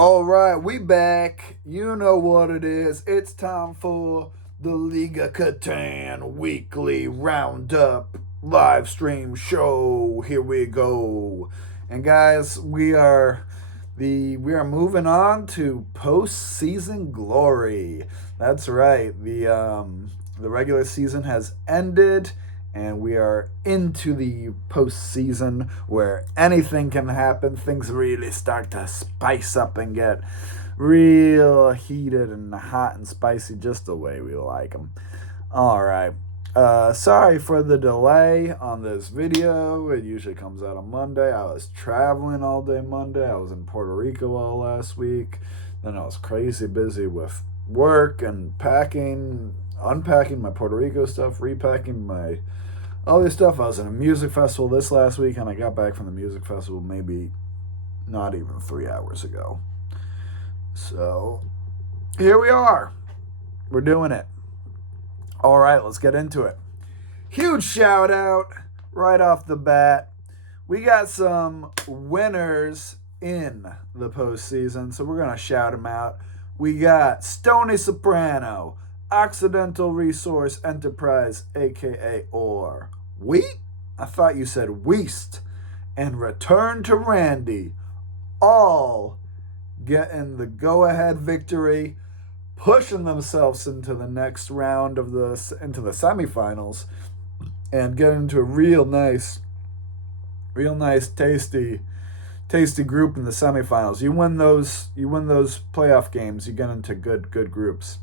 All right, we back. You know what it is. It's time for the Liga Catan weekly roundup live stream show. Here we go. And guys, we are moving on to postseason glory. That's right. The regular season has ended and we are into the postseason where anything can happen. Things really start to spice up and get real heated and hot and spicy, just the way we like them. All right. Sorry for the delay on this video. It usually comes out on Monday. I was traveling all day Monday. I was in Puerto Rico all last week. Then I was crazy busy with work and packing, unpacking my Puerto Rico stuff, repacking my other stuff. I was in a music festival this last week, and I got back from the music festival maybe not even 3 hours ago. So here we are. We're doing it. All right, let's get into it. Huge shout out right off the bat. We got some winners in the postseason, so we're going to shout them out. We got Stony Soprano, Occidental Resource Enterprise, aka OR. Wheat? I thought you said Weast. And Return to Randy. All getting the go-ahead victory, pushing themselves into the next round of into the semifinals, and getting into a real nice, tasty group in the semifinals. You win those playoff games, you get into good groups.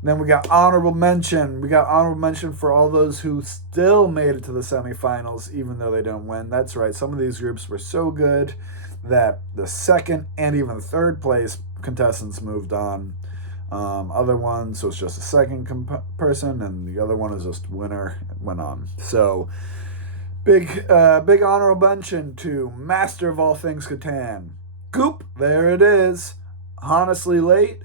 Then we got honorable mention. We got honorable mention for all those who still made it to the semifinals, even though they don't win. That's right. Some of these groups were so good that the second and even third place contestants moved on. Other ones, so it's just a second person, and the other one is just winner went on. So big honorable mention to Master of All Things Catan. Goop, there it is. Honestly Late.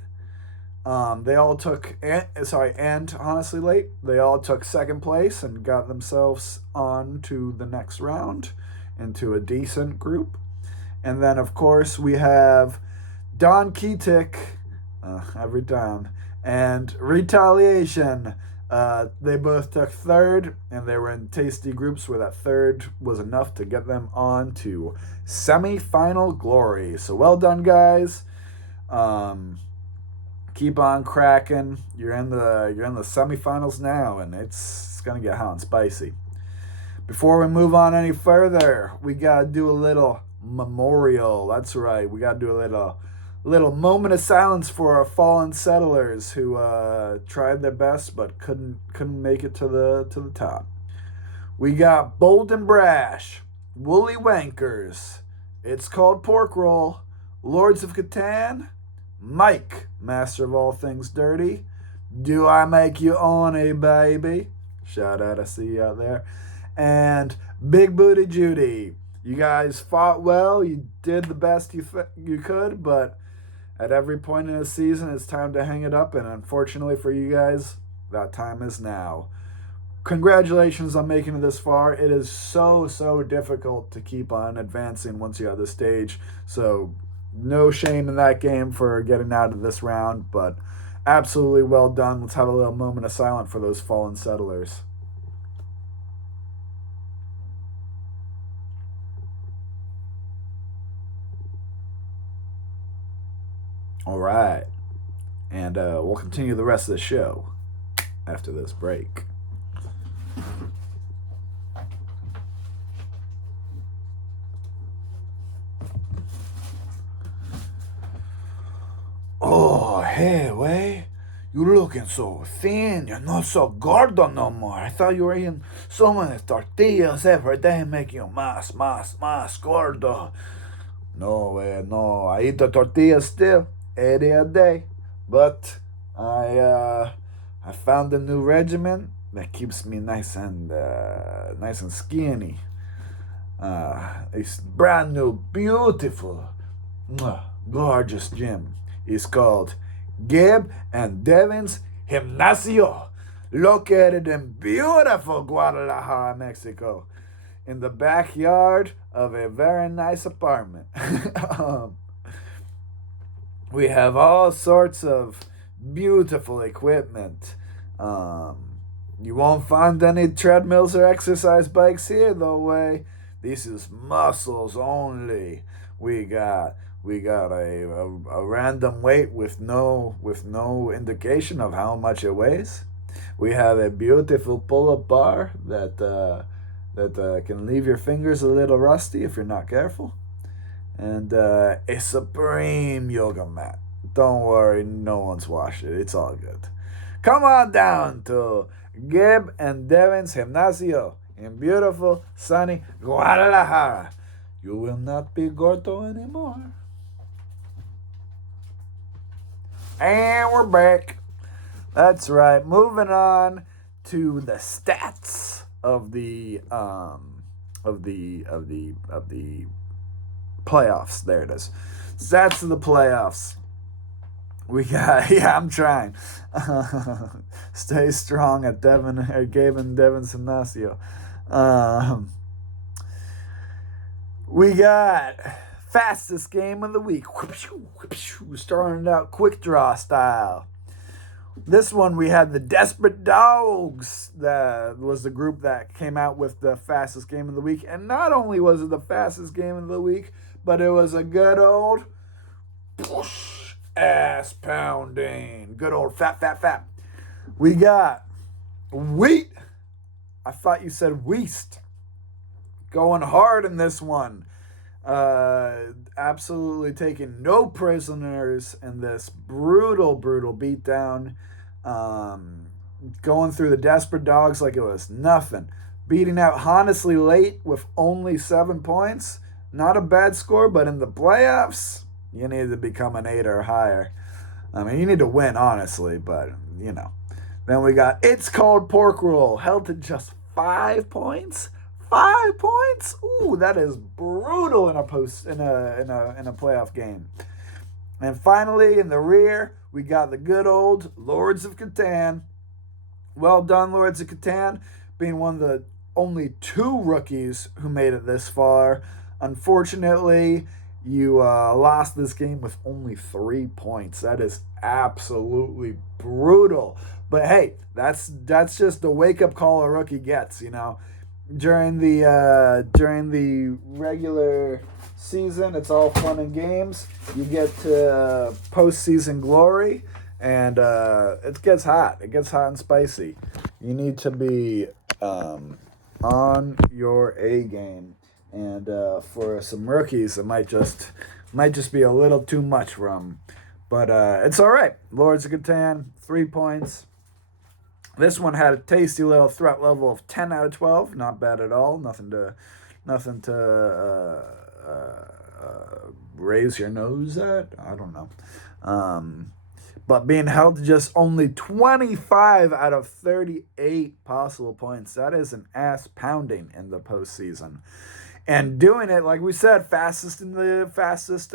They all took and honestly late. They all took second place and got themselves on to the next round into a decent group. And then of course we have Don Keatic, every time, and Retaliation. They both took third, and they were in tasty groups where that third was enough to get them on to semi-final glory. So well done, guys. Keep on cracking. You're in the semifinals now, and it's gonna get hot and spicy. Before we move on any further, we gotta do a little memorial. That's right. We gotta do a little moment of silence for our fallen settlers who tried their best but couldn't make it to the top. We got Bold and Brash, Woolly Wankers, It's Called Pork Roll, Lords of Catan, Mike, Master of All Things Dirty, Do I Make You Horny, Baby? Shout out, I see you out there. And Big Booty Judy. You guys fought well. You did the best you could, but at every point in the season, it's time to hang it up. And unfortunately for you guys, that time is now. Congratulations on making it this far. It is so difficult to keep on advancing once you're at the stage. So no shame in that game for getting out of this round, but absolutely well done. Let's have a little moment of silence for those fallen settlers. All right. And we'll continue the rest of the show after this break. Oh, hey, Way. You're looking so thin. You're not so gordo no more. I thought you were eating so many tortillas every day, making you más gordo. No, way, no. I eat the tortillas still, 80 a day. But I found a new regimen that keeps me nice and skinny. It's brand new, beautiful, gorgeous gym. It's called Gabe and Devin's Gimnasio, located in beautiful Guadalajara, Mexico, in the backyard of a very nice apartment. We have all sorts of beautiful equipment. You won't find any treadmills or exercise bikes here, though. Way this is muscles only. We got a random weight with no indication of how much it weighs. We have a beautiful pull-up bar that can leave your fingers a little rusty if you're not careful, and a supreme yoga mat. Don't worry, no one's washed it. It's all good. Come on down to Gib and Devin's Gimnasio in beautiful, sunny Guadalajara. You will not be gordo anymore. And we're back. That's right. Moving on to the stats of the playoffs. There it is. Stats of the playoffs. We got, yeah, I'm trying. Stay strong at Gabe and Devin's Gimnasio. We got fastest game of the week. Starting out quick draw style. This one we had the Desperate Dogs. That was the group that came out with the fastest game of the week. And not only was it the fastest game of the week, but it was a good old ass pounding. Good old fat. We got Wheat. I thought you said Weast. Going hard in this one. Absolutely taking no prisoners in this brutal beatdown. Going through the Desperate Dogs like it was nothing. Beating out Honestly Late with only 7 points. Not a bad score, but in the playoffs, you need to become an 8 or higher. I mean, you need to win, honestly, but, you know. Then we got It's Called Pork Roll, held to just 5 points. 5 points? Ooh, that is brutal in a playoff game. And finally, in the rear, we got the good old Lords of Catan. Well done, Lords of Catan, being one of the only 2 rookies who made it this far. Unfortunately, you lost this game with only 3 points. That is absolutely brutal. But hey, that's just the wake-up call a rookie gets, you know. During the regular season, it's all fun and games. You get to postseason glory, and it gets hot. It gets hot and spicy. You need to be on your A game, and for some rookies, it might just be a little too much for them. But it's all right. Lords of Catan, 3 points. This one had a tasty little threat level of 10 out of 12. Not bad at all. Nothing to raise your nose at. I don't know. But being held to just only 25 out of 38 possible points. That is an ass pounding in the postseason. And doing it, like we said, fastest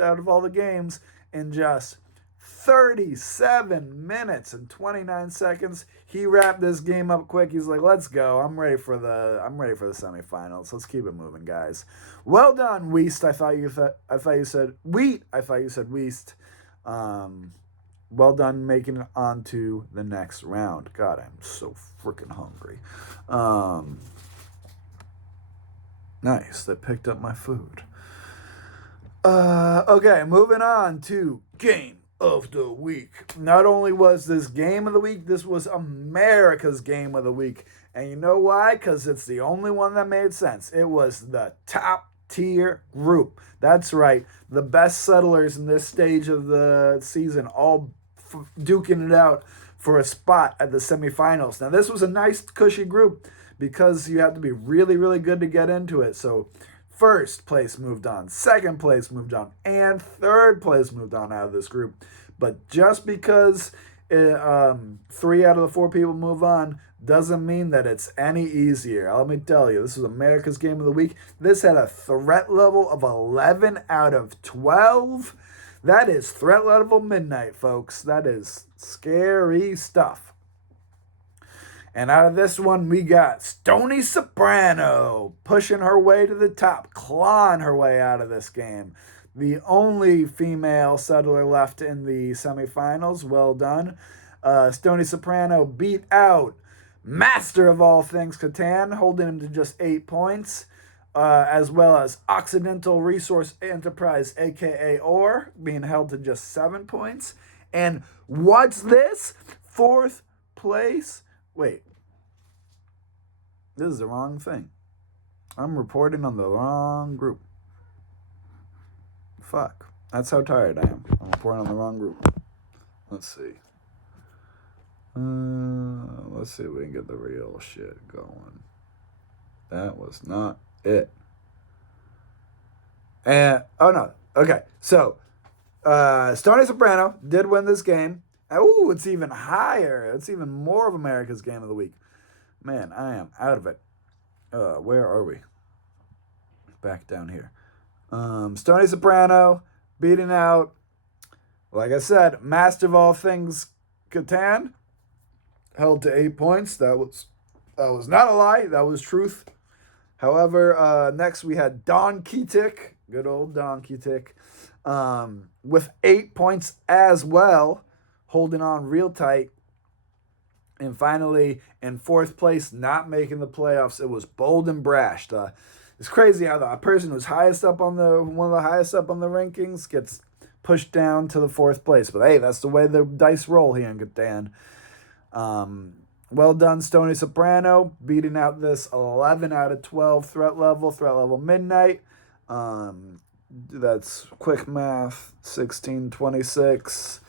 out of all the games in just 37 minutes and 29 seconds. He wrapped this game up quick. He's like, "Let's go. I'm ready for the semifinals. Let's keep it moving, guys." Well done, Weast. I thought you said Wheat. I thought you said Weast. Well done making it on to the next round. God, I'm so freaking hungry. Nice. They picked up my food. Okay, moving on to game of the week. Not only was this game of the week, this was America's game of the week. And you know why? Because it's the only one that made sense. It was the top tier group. That's right. The best settlers in this stage of the season, all duking it out for a spot at the semifinals. Now, this was a nice, cushy group because you have to be really, really good to get into it. So, first place moved on, second place moved on, and third place moved on out of this group. But just because 3 out of the 4 people move on doesn't mean that it's any easier. Let me tell you, this was America's Game of the Week. This had a threat level of 11 out of 12. That is threat level midnight, folks. That is scary stuff. And out of this one, we got Stony Soprano pushing her way to the top, clawing her way out of this game. the only female settler left in the semifinals. Well done. Stony Soprano beat out Master of all things Catan, holding him to just 8 points, as well as Occidental Resource Enterprise, aka OR, being held to just 7 points. And what's this? 4th place. Wait. This is the wrong thing. I'm reporting on the wrong group. Fuck. That's how tired I am. I'm reporting on the wrong group. Let's see. Let's see if we can get the real shit going. That was not it. And, oh no. Okay. So, Stony Soprano did win this game. Ooh, it's even higher. It's even more of America's Game of the Week. Man, I am out of it. Where are we? Back down here. Stony Soprano beating out, like I said, Master of all things Catan, held to 8 points. That was not a lie. That was truth. However, next we had Don Keatic, good old Don Keatic, with 8 points as well, holding on real tight. And finally, in 4th place, not making the playoffs, it was Bold and Brash. It's crazy how the person who's highest up on one of the highest up on the rankings gets pushed down to the 4th place. But hey, that's the way the dice roll here in Catan. Well done, Stony Soprano, beating out this 11 out of 12 threat level midnight. That's quick math, 16, 26.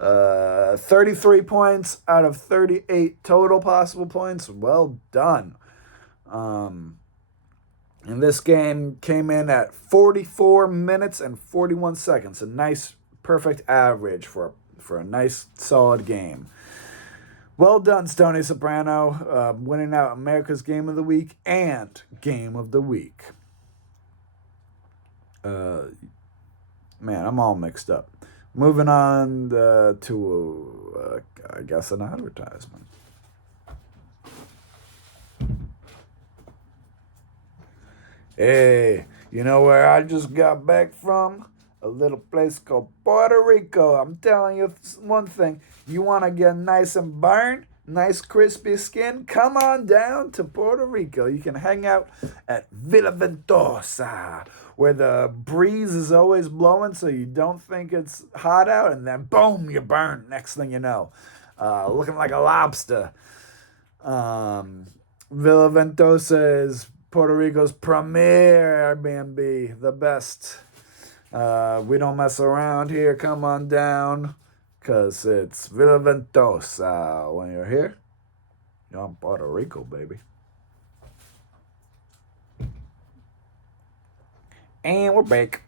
33 points out of 38 total possible points. Well done. And this game came in at 44 minutes and 41 seconds. A nice, perfect average for a nice, solid game. Well done, Stony Soprano, winning out America's Game of the Week and Game of the Week. Man, I'm all mixed up. Moving on to, I guess, an advertisement. Hey, you know where I just got back from? A little place called Puerto Rico. I'm telling you one thing. You want to get nice and burned, nice crispy skin? Come on down to Puerto Rico. You can hang out at Villa Ventosa, where the breeze is always blowing so you don't think it's hot out, and then boom, you're burned next thing you know. Looking like a lobster. Villa Ventosa is Puerto Rico's premier Airbnb, the best. We don't mess around here. Come on down, because it's Villa Ventosa. When you're here, you're in Puerto Rico, baby. And we're back.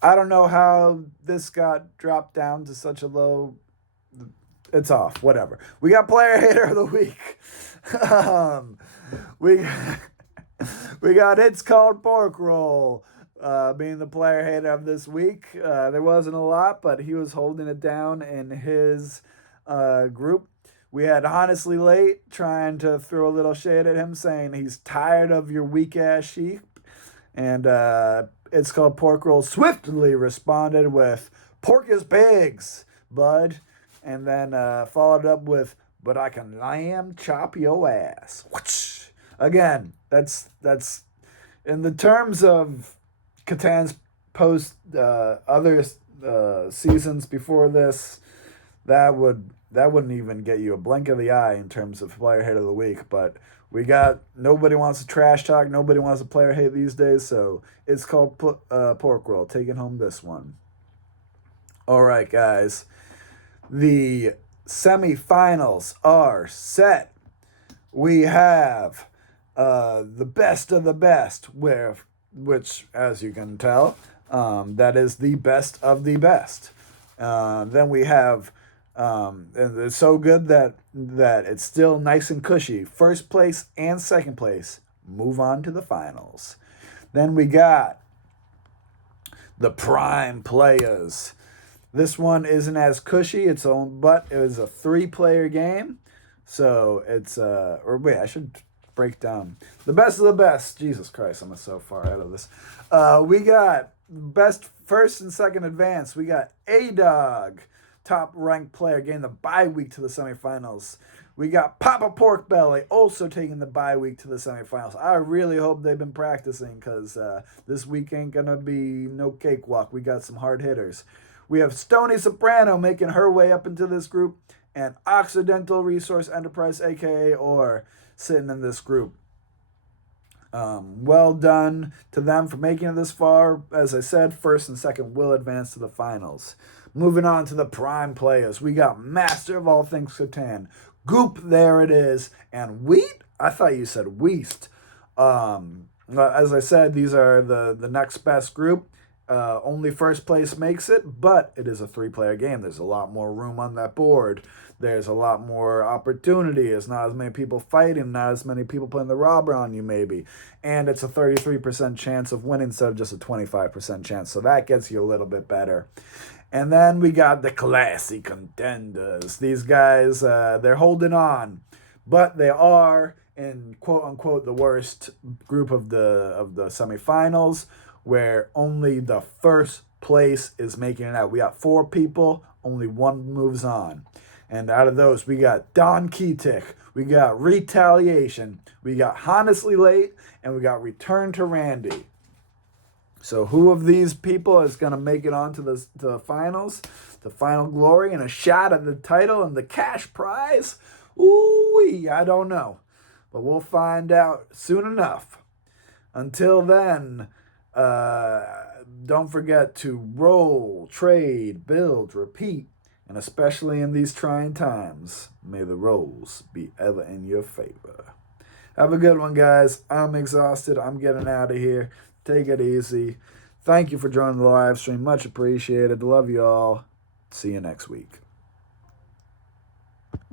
I don't know how this got dropped down to such a low. It's off. Whatever. We got Player Hater of the Week. We got It's Called Pork Roll. Being the player hater of this week. There wasn't a lot, but he was holding it down in his group. We had Honestly Late trying to throw a little shade at him, saying he's tired of your weak-ass sheep. And It's Called Pork Roll swiftly responded with, pork is pigs, bud. And then followed up with, but I can lamb chop your ass. Whoosh. Again, that's in the terms of Catan's post other seasons before this, that wouldn't even get you a blink of the eye in terms of player hate of the week. But we got nobody wants to trash talk, nobody wants to player hate these days, so It's Called Pork Roll, taking home this one. All right, guys, the semifinals are set. We have the best of the best, which, as you can tell, that is the best of the best. Then we have, and it's so good that it's still nice and cushy. First place and second place move on to the finals. Then we got the prime players. This one isn't as cushy, but it was a 3-player game. So it's, or wait, I should break down the best of the best. Jesus Christ, I'm so far out of this. We got best first and second advance, we got A-Dog, top ranked player, getting the bye week to the semifinals. We got Papa Pork Belly also taking the bye week to the semifinals. I really hope they've been practicing because this week ain't going to be no cakewalk. We got some hard hitters. We have Stony Soprano making her way up into this group, and Occidental Resource Enterprise, aka OR, sitting in this group. Well done to them for making it this far. As I said, first and second will advance to the finals. Moving on to the prime players, we got Master of All Things Catan, Goop, there it is, and Wheat? I thought you said Weast. As I said, these are the next best group. Only first place makes it, but it is a 3-player game. There's a lot more room on that board. There's a lot more opportunity. There's not as many people fighting, not as many people playing the robber on you, maybe. And it's a 33% chance of winning instead of just a 25% chance. So that gets you a little bit better. And then we got the classy contenders. These guys, they're holding on, but they are in quote unquote the worst group of the semifinals, where only the first place is making it out. We got 4 people, only 1 moves on. And out of those, we got Don Keatic, we got Retaliation, we got Honestly Late, and we got Return to Randy. So who of these people is going to make it on to the finals, the final glory, and a shot at the title and the cash prize? Ooh, I don't know. But we'll find out soon enough. Until then, don't forget to roll, trade, build, repeat, and especially in these trying times, may the rolls be ever in your favor. Have a good one, guys. I'm exhausted. I'm getting out of here. Take it easy. Thank you for joining the live stream. Much appreciated. Love you all. See you next week.